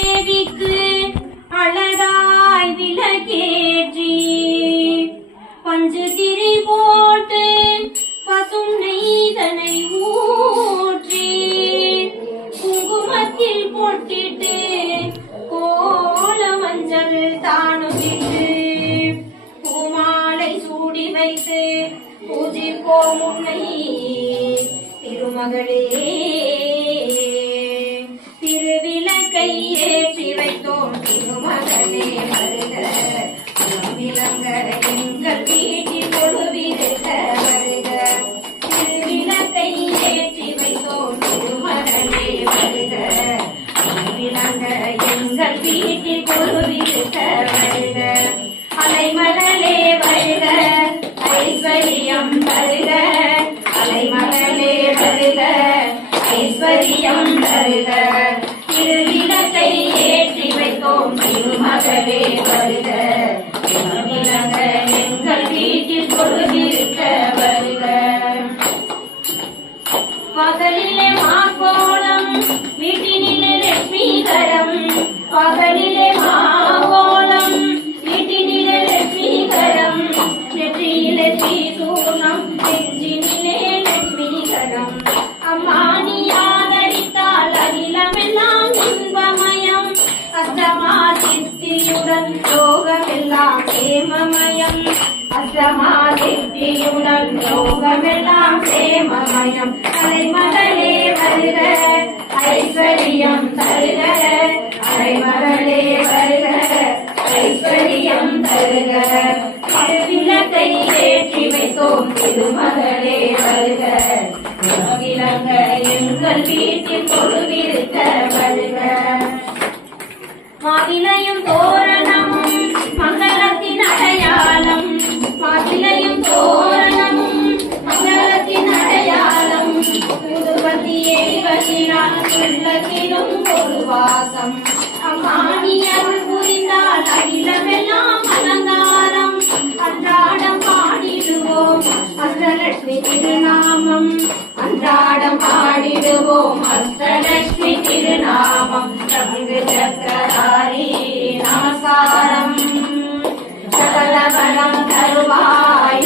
தேவிக்கு அழகாய் விளக்கேற்றி பஞ்சு திரி போட்டு பசும் நெய்தனை ஊற்றி குங்குமத்தில் பொட்டிட்டு கோல மஞ்சள் தானுவிட்டு பூமாலை சூடி வைத்து பூஜிப்போம் உன்னை திருமகளே. திருவிளக்கை ஏற்றி வைத்தோம் திருமகளே வருக. விளங்க எங்கள் வீட்டில் கொழுவிருக்க வருக. திருவிளக்கை ஏற்றி வைத்தோம் திருமகளே வருக. விளங்க எங்கள் வீட்டில் கொழுவிருக்க வருக. அலைமகளே வருக ஐஸ்வரியம் தருக. அலைமகளே வருக ஐஸ்வரியம் தருக. திருவிளக்கை ஏற்றி வைத்தோம் திருமகளே வருக. விளங்க எங்கள் வீட்டில் கொழுவிருக்க வருக. பகலிலே மாக்கோலம் வீட்டினிலே லட்சுமிகரம். பகலிலே மாவோலம் வீட்டினிலே லட்சுமிகரம். நெற்றியிலே ஸ்ரீசூலம் நெஞ்சினிலே லட்சுமிகரம். அம்மா நீ ஆதரித்தால் அகிலமெல்லாம் இன்பமயம். அஷ்டமா சித்தியுடன் யோகமெல்லாம் சேமமயம். அஷ்டமா சித்தியுடன் யோகமெல்லாம் சேமமயம். அலைமகளே வருக ஐஸ்வரியம் தருக. அலைமகளே வருக ஐஸ்வரியம் தருக. திருவிளக்கை ஏற்றி வைத்தோம் திருமகளே வருக. விளங்க எங்கள் வீட்டில் கொழுவிருக்க வருக. மாவிலையும் தோரணமும் மங்களத்தின் அடையாளம். மாவிலையும் தோரணமும் மங்களத்தின் அடையாளம். புதுவதி ஏற்றினால் உள்ளத்திலும் ஒரு வாசம். அம்மானி அருள் புரிந்தால் அகிலமெல்லாம் அலங்காரம். அன்றாடம் பாடிடுவோம் அஷ்டலட்சுமி திருநாமம். அன்றாடம் பாடிடுவோம் அஷ்டலட்சுமி திருநாமம். சங்கு சக்கரதாரி நமஸ்காரம். சகல வரம் தருவாய்